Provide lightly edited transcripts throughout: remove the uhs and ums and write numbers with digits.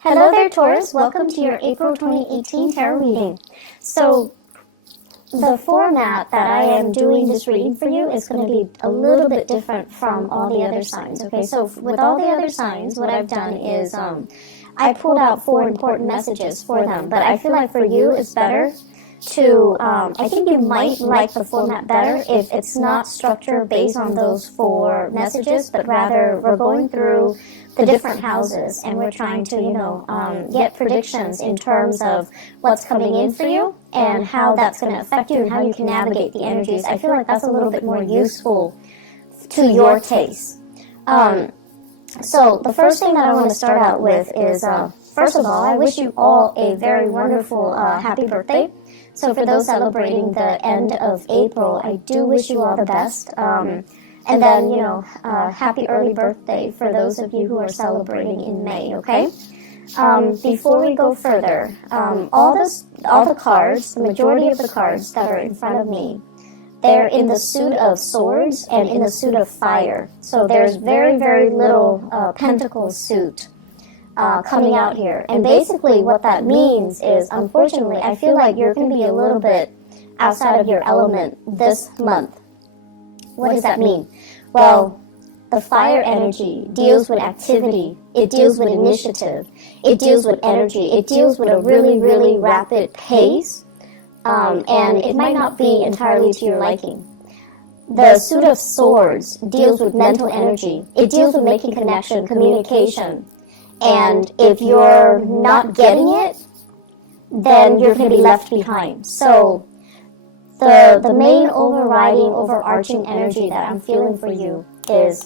Hello there, Taurus. Welcome to your April 2018 tarot reading. So, the format that I am doing this reading for you is going to be a little bit different from all the other signs, okay? So, with all the other signs, what I've done is I pulled out 4 important messages for them, but I feel like for you, it's better to, I think you might like the format better if it's not structured based on those 4 messages, but rather we're going through the different houses and we're trying to, get predictions in terms of what's coming in for you and how that's going to affect you and how you can navigate the energies. I feel like that's a little bit more useful to your taste. So the first thing that I want to start out with is, first of all, I wish you all a very wonderful happy birthday. So for those celebrating the end of April, I do wish you all the best. And then, happy early birthday for those of you who are celebrating in May, okay? Before we go further, all the cards, the majority of the cards that are in front of me, they're in the suit of swords and in the suit of fire. So there's very, very little pentacle suit coming out here. And basically what that means is, unfortunately, I feel like you're going to be a little bit outside of your element this month. What does that mean? Well, the fire energy deals with activity. It deals with initiative. It deals with energy. It deals with a really, really rapid pace. And it might not be entirely to your liking. The suit of swords deals with mental energy. It deals with making connection, communication. And if you're not getting it, then you're going to be left behind. So the main overarching energy that I'm feeling for you is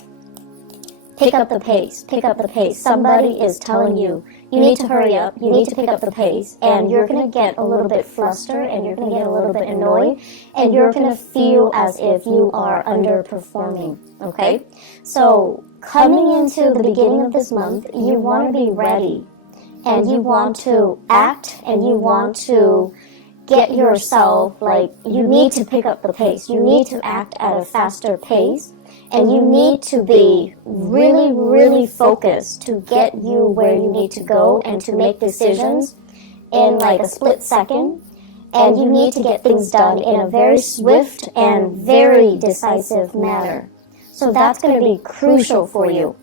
pick up the pace, pick up the pace. Somebody is telling you, you need to hurry up, you need to pick up the pace, and you're going to get a little bit flustered, and you're going to get a little bit annoyed, and you're going to feel as if you are underperforming, okay? So coming into the beginning of this month, you want to be ready, and you want to act, and you want to get yourself, you need to pick up the pace. You need to act at a faster pace. And you need to be really, really focused to get you where you need to go and to make decisions in a split second. And you need to get things done in a very swift and very decisive manner. So that's going to be crucial for you.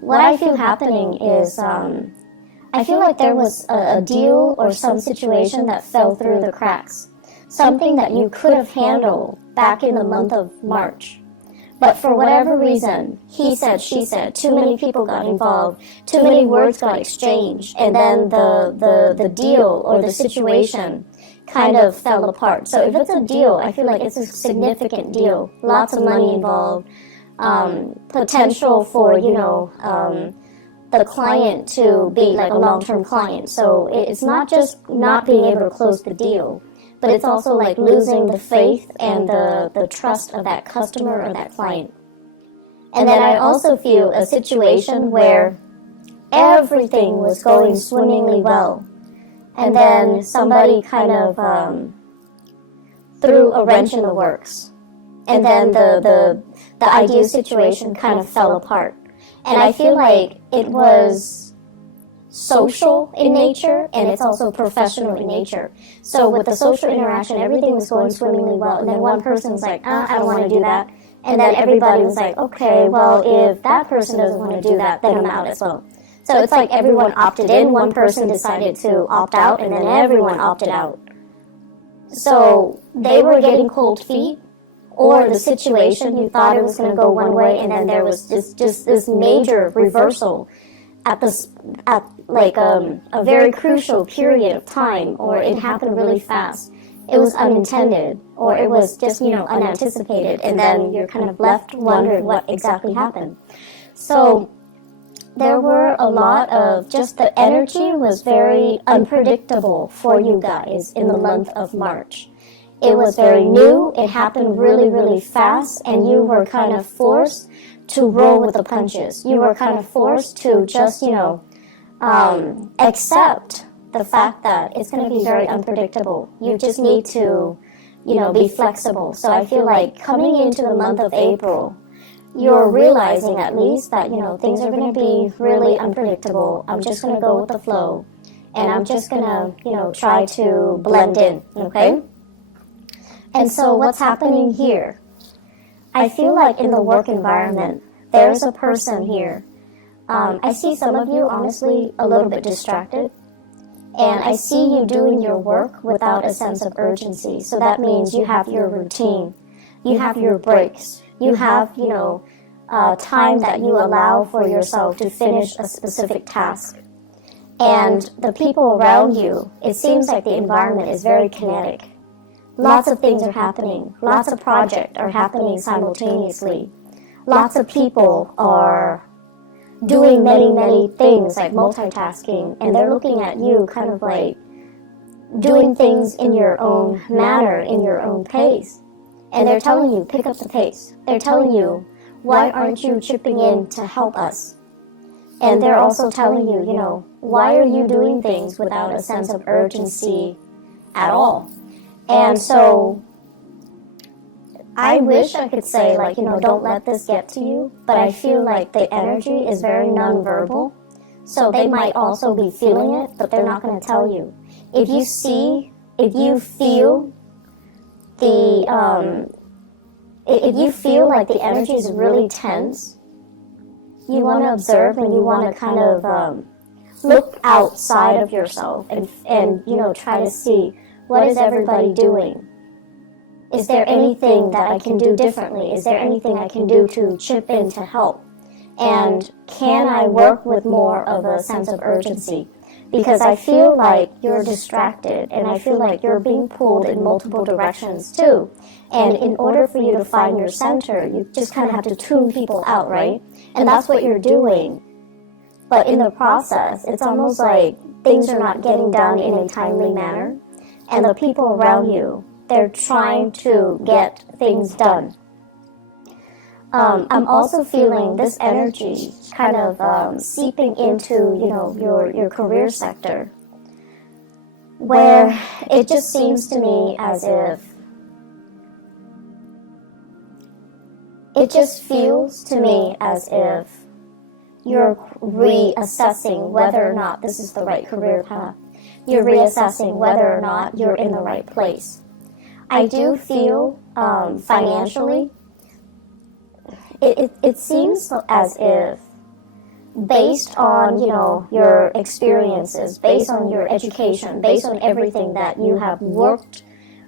What I feel happening is, I feel like there was a deal or some situation that fell through the cracks. Something that you could have handled back in the month of March. But for whatever reason, he said, she said, too many people got involved, too many words got exchanged, and then the deal or the situation kind of fell apart. So if it's a deal, I feel like it's a significant deal. Lots of money involved, potential for, the client to be a long-term client. So it's not just not being able to close the deal, but it's also losing the faith and the trust of that customer or that client. And then I also feel a situation where everything was going swimmingly well. And then somebody kind of threw a wrench in the works. And then the ideal situation kind of fell apart. And I feel like it was social in nature, and it's also professional in nature. So with the social interaction, everything was going swimmingly well, and then one person was like, I don't want to do that. And then everybody was like, okay, well, if that person doesn't want to do that, then I'm out as well. So it's like everyone opted in, one person decided to opt out, and then everyone opted out. So they were getting cold feet, or the situation, you thought it was going to go one way, and then there was just this major reversal at a very crucial period of time, or it happened really fast. It was unintended, or it was just, unanticipated, and then you're kind of left wondering what exactly happened. So there were a lot of, just the energy was very unpredictable for you guys in the month of March. It was very new, it happened really, really fast, and you were kind of forced to roll with the punches. You were kind of forced to just, accept the fact that it's going to be very unpredictable. You just need to, be flexible. So I feel like coming into the month of April, you're realizing at least that, things are going to be really unpredictable. I'm just going to go with the flow, and I'm just going to, try to blend in, okay? And so what's happening here? I feel like in the work environment, there's a person here. I see some of you, honestly, a little bit distracted. And I see you doing your work without a sense of urgency. So that means you have your routine. You have your breaks. You have, time that you allow for yourself to finish a specific task. And the people around you, it seems like the environment is very kinetic. Lots of things are happening. Lots of projects are happening simultaneously. Lots of people are doing many, many things, like multitasking, and they're looking at you kind of like doing things in your own manner, in your own pace. And they're telling you, pick up the pace. They're telling you, why aren't you chipping in to help us? And they're also telling you, why are you doing things without a sense of urgency at all? And so I wish I could say, like, don't let this get to you, but I feel like the energy is very nonverbal. So they might also be feeling it, but they're not going to tell you. If you feel like the energy is really tense, you want to observe and you want to kind of look outside of yourself and try to see, what is everybody doing? Is there anything that I can do differently? Is there anything I can do to chip in to help? And can I work with more of a sense of urgency? Because I feel like you're distracted, and I feel like you're being pulled in multiple directions too. And in order for you to find your center, you just kind of have to tune people out, right? And that's what you're doing. But in the process, it's almost like things are not getting done in a timely manner. And the people around you, they're trying to get things done. I'm also feeling this energy kind of seeping into, your career sector, where it just seems to me as if, it just feels to me as if you're reassessing whether or not this is the right career path. You're reassessing whether or not you're in the right place. I do feel financially, it seems as if, based on your experiences, based on your education, based on everything that you have worked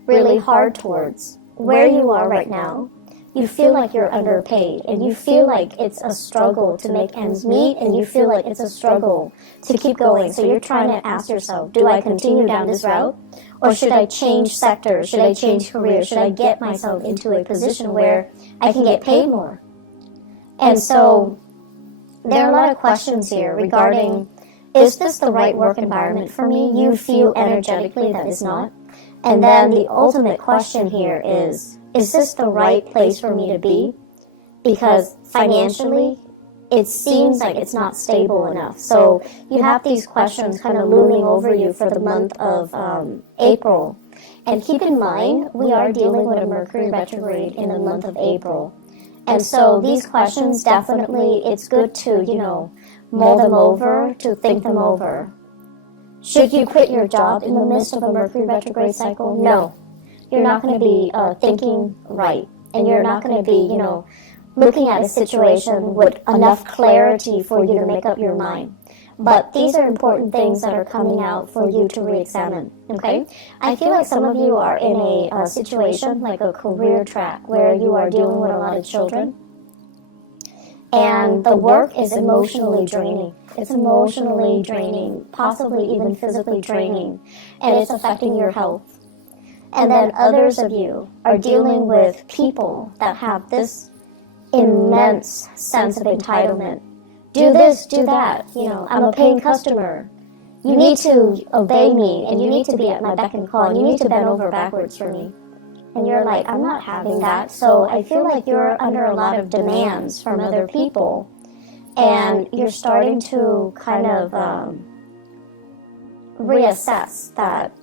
really hard towards, where you are right now, you feel like you're underpaid, and you feel like it's a struggle to make ends meet, and you feel like it's a struggle to keep going. So you're trying to ask yourself, do I continue down this route? Or should I change sectors? Should I change career? Should I get myself into a position where I can get paid more? And so there are a lot of questions here regarding, is this the right work environment for me? You feel energetically that it's not. And then the ultimate question here is this the right place for me to be? Because financially, it seems like it's not stable enough. So you have these questions kind of looming over you for the month of April. And keep in mind, we are dealing with a Mercury retrograde in the month of April. And so these questions, definitely, it's good to, mull them over, to think them over. Should you quit your job in the midst of a Mercury retrograde cycle? No. You're not going to be thinking right. And you're not going to be, looking at a situation with enough clarity for you to make up your mind. But these are important things that are coming out for you to re-examine, okay? I feel like some of you are in a situation, like a career track, where you are dealing with a lot of children. And the work is emotionally draining. It's emotionally draining, possibly even physically draining. And it's affecting your health. And then others of you are dealing with people that have this immense sense of entitlement. Do this, do that. I'm a paying customer. You need to obey me, and you need to be at my beck and call, and you need to bend over backwards for me. And you're like, I'm not having that. So I feel like you're under a lot of demands from other people, and you're starting to kind of reassess that,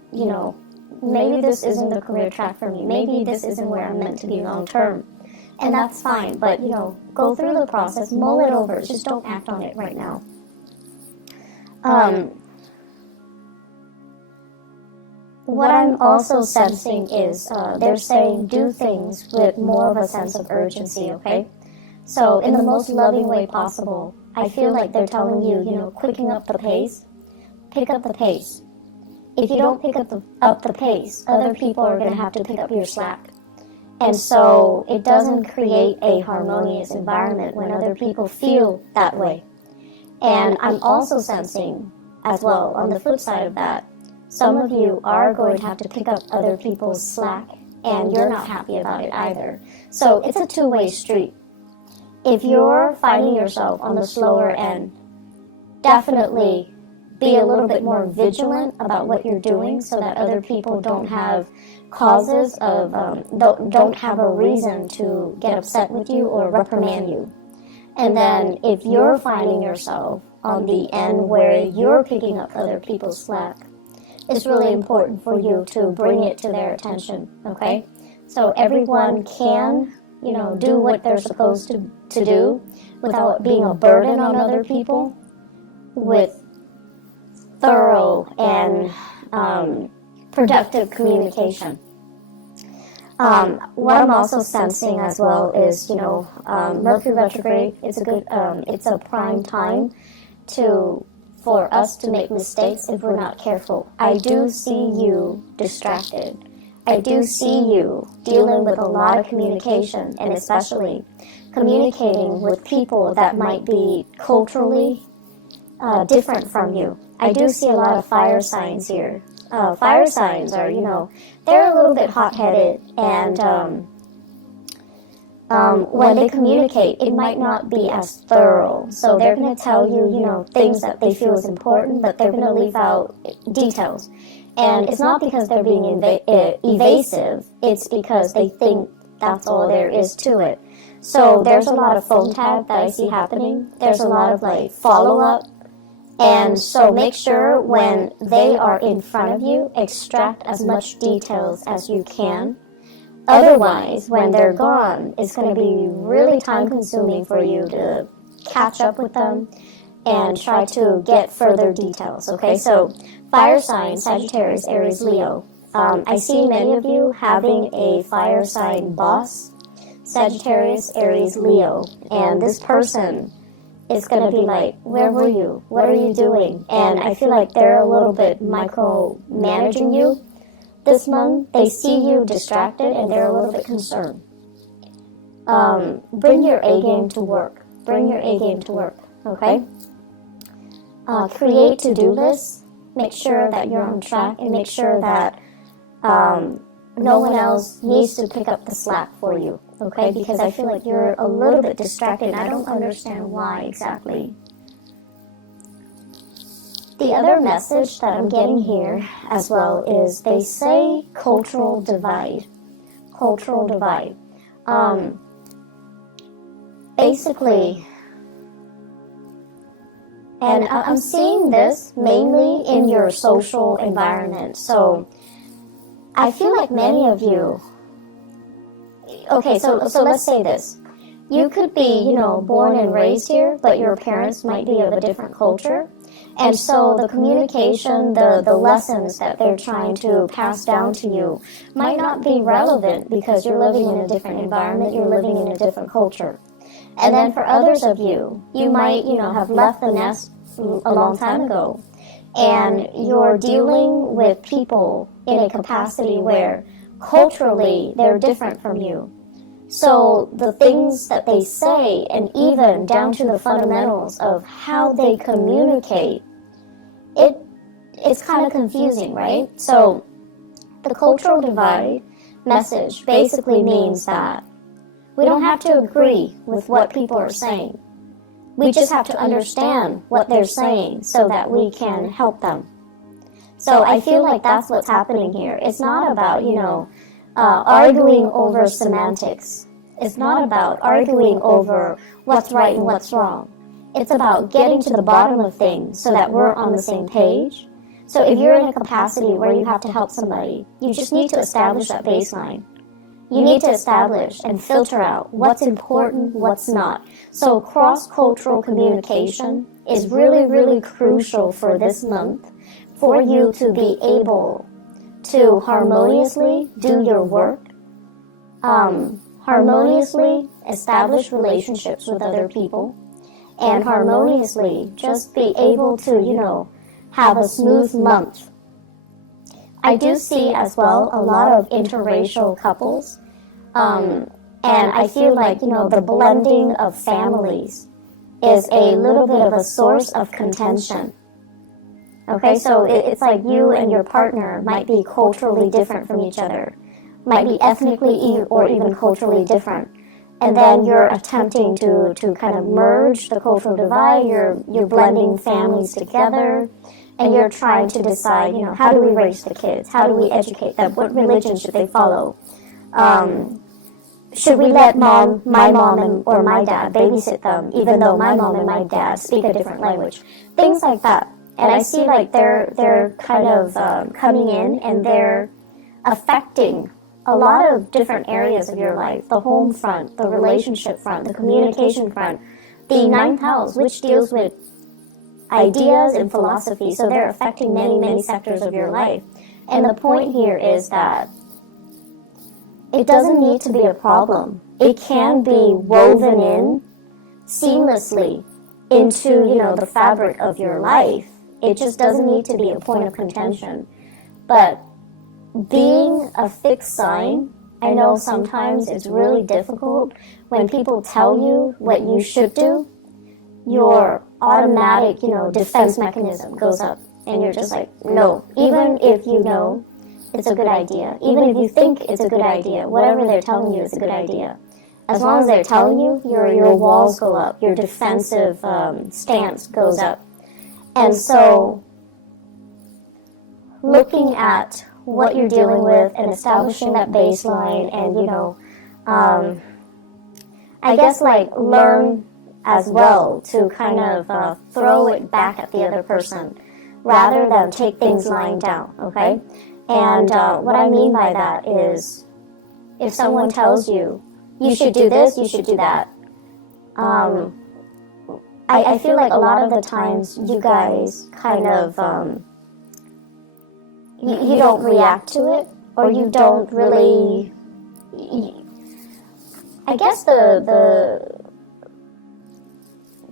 maybe this isn't the career track for me. Maybe this isn't where I'm meant to be long term. And that's fine, but, go through the process, mull it over, just don't act on it right now. What I'm also sensing is they're saying do things with more of a sense of urgency, okay? So in the most loving way possible, I feel like they're telling you, quicken up the pace, pick up the pace. If you don't pick up the pace, other people are going to have to pick up your slack. And so it doesn't create a harmonious environment when other people feel that way. And I'm also sensing as well, on the flip side of that, some of you are going to have to pick up other people's slack, and you're not happy about it either. So it's a two-way street. If you're finding yourself on the slower end, definitely be a little bit more vigilant about what you're doing so that other people don't have causes of, don't have a reason to get upset with you or reprimand you. And then if you're finding yourself on the end where you're picking up other people's slack, it's really important for you to bring it to their attention, okay? So everyone can, do what they're supposed to do without being a burden on other people with thorough and productive communication. What I'm also sensing as well is, Mercury retrograde. It's a prime time for us to make mistakes if we're not careful. I do see you distracted. I do see you dealing with a lot of communication, and especially communicating with people that might be culturally different from you. I do see a lot of fire signs here. Fire signs are, they're a little bit hot-headed, and when they communicate, it might not be as thorough. So they're going to tell you, things that they feel is important, but they're going to leave out details. And it's not because they're being evasive, it's because they think that's all there is to it. So there's a lot of phone tag that I see happening. There's a lot of follow-up. And so make sure when they are in front of you, extract as much details as you can. Otherwise, when they're gone, it's going to be really time-consuming for you to catch up with them and try to get further details, okay? So fire sign, Sagittarius, Aries, Leo. I see many of you having a fire sign boss, Sagittarius, Aries, Leo. And this person is going to be like, where were you? What are you doing? And I feel like they're a little bit micromanaging you. This month, they see you distracted and they're a little bit concerned. Bring your A game to work. Bring your A game to work, okay? Create to-do lists. Make sure that you're on track and make sure that no one else needs to pick up the slack for you, okay? Because I feel like you're a little bit distracted and I don't understand why exactly. The other message that I'm getting here as well is they say cultural divide. Cultural divide. Basically, and I'm seeing this mainly in your social environment. So I feel like many of you, okay, so let's say this. You could be, born and raised here, but your parents might be of a different culture. And so the communication, the lessons that they're trying to pass down to you might not be relevant because you're living in a different environment, you're living in a different culture. And then for others of you, you might, have left the nest a long time ago. And you're dealing with people in a capacity where culturally they're different from you. So the things that they say, and even down to the fundamentals of how they communicate, it's kind of confusing, right? So the cultural divide message basically means that we don't have to agree with what people are saying. We just have to understand what they're saying so that we can help them. So I feel like that's what's happening here. It's not about, arguing over semantics. It's not about arguing over what's right and what's wrong. It's about getting to the bottom of things so that we're on the same page. So if you're in a capacity where you have to help somebody, you just need to establish that baseline. you need to establish and filter out what's important, what's not. So cross-cultural communication is really, really crucial for this month for you to be able to harmoniously do your work, harmoniously establish relationships with other people, and harmoniously just be able to, have a smooth month. I do see as well a lot of interracial couples, and I feel like, the blending of families is a little bit of a source of contention. Okay, so it's like you and your partner might be culturally different from each other, might be ethnically or even culturally different. And then you're attempting to kind of merge the cultural divide, you're blending families together, and you're trying to decide, how do we raise the kids? How do we educate them? What religion should they follow? Should we let my mom or my dad babysit them, even though my mom and my dad speak a different language? Things like that. And I see like they're kind of coming in and they're affecting a lot of different areas of your life. The home front, the relationship front, the communication front, the ninth house, which deals with ideas and philosophy. So they're affecting many, many sectors of your life. And the point here is that it doesn't need to be a problem. It can be woven in seamlessly into, the fabric of your life. It just doesn't need to be a point of contention. But being a fixed sign, I know sometimes it's really difficult when people tell you what you should do. Your automatic, defense mechanism goes up, and you're just like, no. Even if you know it's a good idea, even if you think it's a good idea, whatever they're telling you is a good idea. As long as they're telling you, your walls go up, your defensive stance goes up. And so, looking at what you're dealing with and establishing that baseline and, I guess like learn as well to kind of throw it back at the other person rather than take things lying down, okay? And what I mean by that is if someone tells you, you should do this, you should do that, I feel like a lot of the times you guys kind of, you don't react to it, or you don't really, I guess the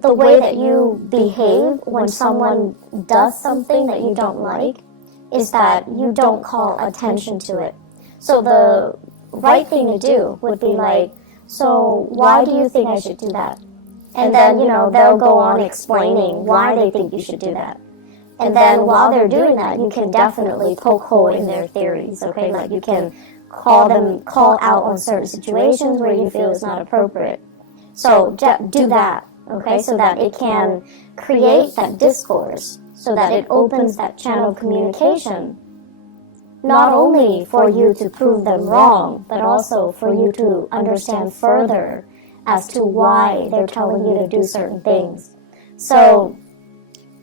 way that you behave when someone does something that you don't like is that you don't call attention to it. So the right thing to do would be like, so why do you think I should do that? And then, they'll go on explaining why they think you should do that. And then while they're doing that, you can definitely poke hole in their theories, okay? Like you can call out on certain situations where you feel it's not appropriate. So do that, okay? So that it can create that discourse, so that it opens that channel of communication, not only for you to prove them wrong, but also for you to understand further as to why they're telling you to do certain things. So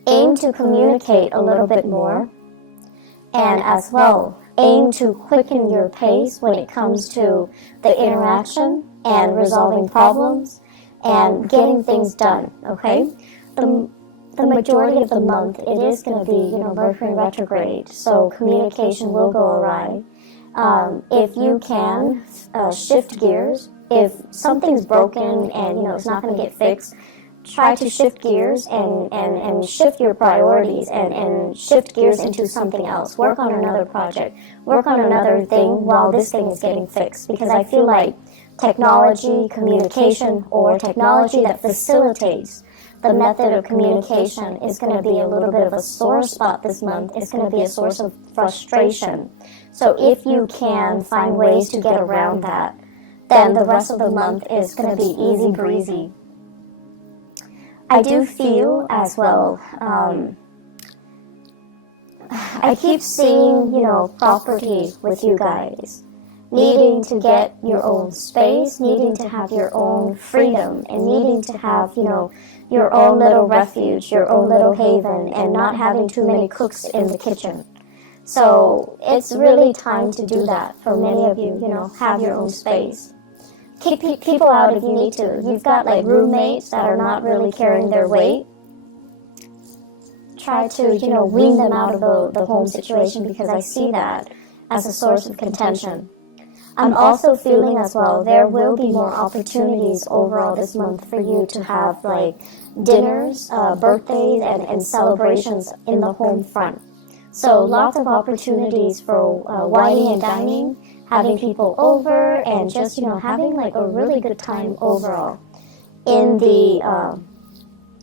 aim to communicate a little bit more, and as well, aim to quicken your pace when it comes to the interaction and resolving problems and getting things done, okay? The majority of the month, it is going to be, Mercury retrograde, so communication will go awry. If you can shift gears, if something's broken and, it's not going to get fixed, try to shift gears and shift your priorities and shift gears into something else. Work on another project. Work on another thing while this thing is getting fixed. Because I feel like technology, communication, or technology that facilitates the method of communication is going to be a little bit of a sore spot this month. It's going to be a source of frustration. So if you can find ways to get around that, then the rest of the month is going to be easy breezy. I do feel as well, I keep seeing, property with you guys, needing to get your own space, needing to have your own freedom, and needing to have, your own little refuge, your own little haven, and not having too many cooks in the kitchen. So it's really time to do that for many of you, have your own space. Kick people out if you need to. You've got like roommates that are not really carrying their weight. Try to, wean them out of the home situation, because I see that as a source of contention. I'm also feeling as well, there will be more opportunities overall this month for you to have like dinners, birthdays, and celebrations in the home front. So lots of opportunities for wining and dining, having people over, and just, having like a really good time overall in the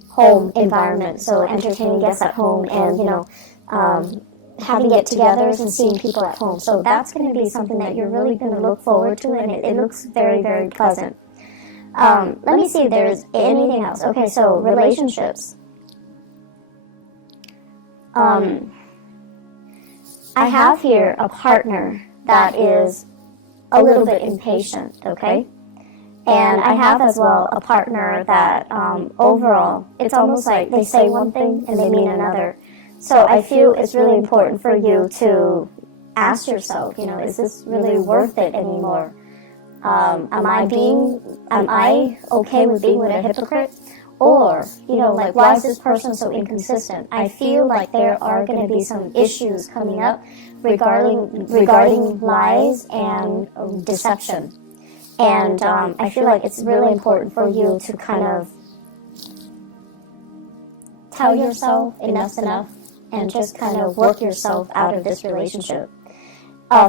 home environment. So entertaining guests at home, and, having get-togethers and seeing people at home. So that's going to be something that you're really going to look forward to, and it looks very, very pleasant. Let me see if there's anything else. Okay, so relationships. I have here a partner that is a little bit impatient, okay? And I have as well a partner that overall, it's almost like they say one thing and they mean another. So I feel it's really important for you to ask yourself, is this really worth it anymore? Am I okay with being with a hypocrite? Or, like, why is this person so inconsistent? I feel like there are going to be some issues coming up regarding lies and deception. And I feel like it's really important for you to kind of tell yourself enough's enough, and just kind of work yourself out of this relationship.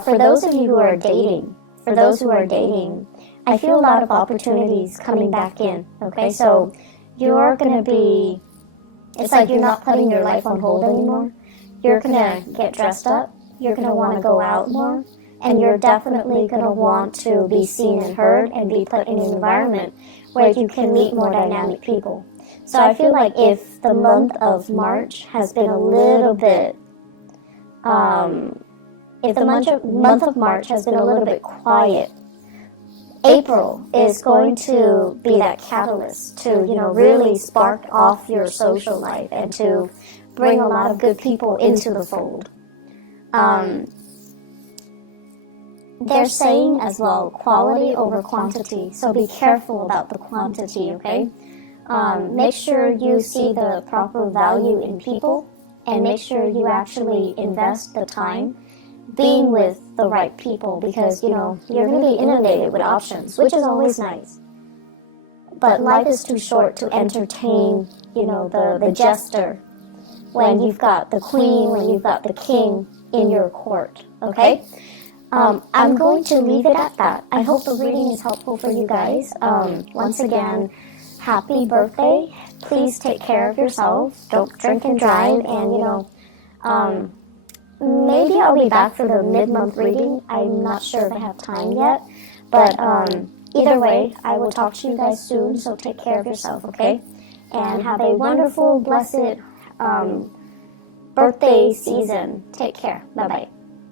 For those of you who are dating, I feel a lot of opportunities coming back in, okay? So you're going to be, it's like you're not putting your life on hold anymore. You're going to get dressed up. You're going to want to go out more. And you're definitely going to want to be seen and heard and be put in an environment where you can meet more dynamic people. So I feel like if the month of March has been a little bit, if the month of March has been a little bit quiet, April is going to be that catalyst to, really spark off your social life and to bring a lot of good people into the fold. They're saying as well, quality over quantity. So be careful about the quantity, okay? Make sure you see the proper value in people, and make sure you actually invest the time being with the right people, because, you're going to be inundated with options, which is always nice. But life is too short to entertain, the jester when you've got the queen, when you've got the king in your court, okay? I'm going to leave it at that. I hope the reading is helpful for you guys. Once again, happy birthday. Please take care of yourself. Don't drink and drive. And, maybe I'll be back for the mid-month reading. I'm not sure if I have time yet. But either way, I will talk to you guys soon. So take care of yourself, okay? And have a wonderful, blessed birthday season. Take care. Bye-bye.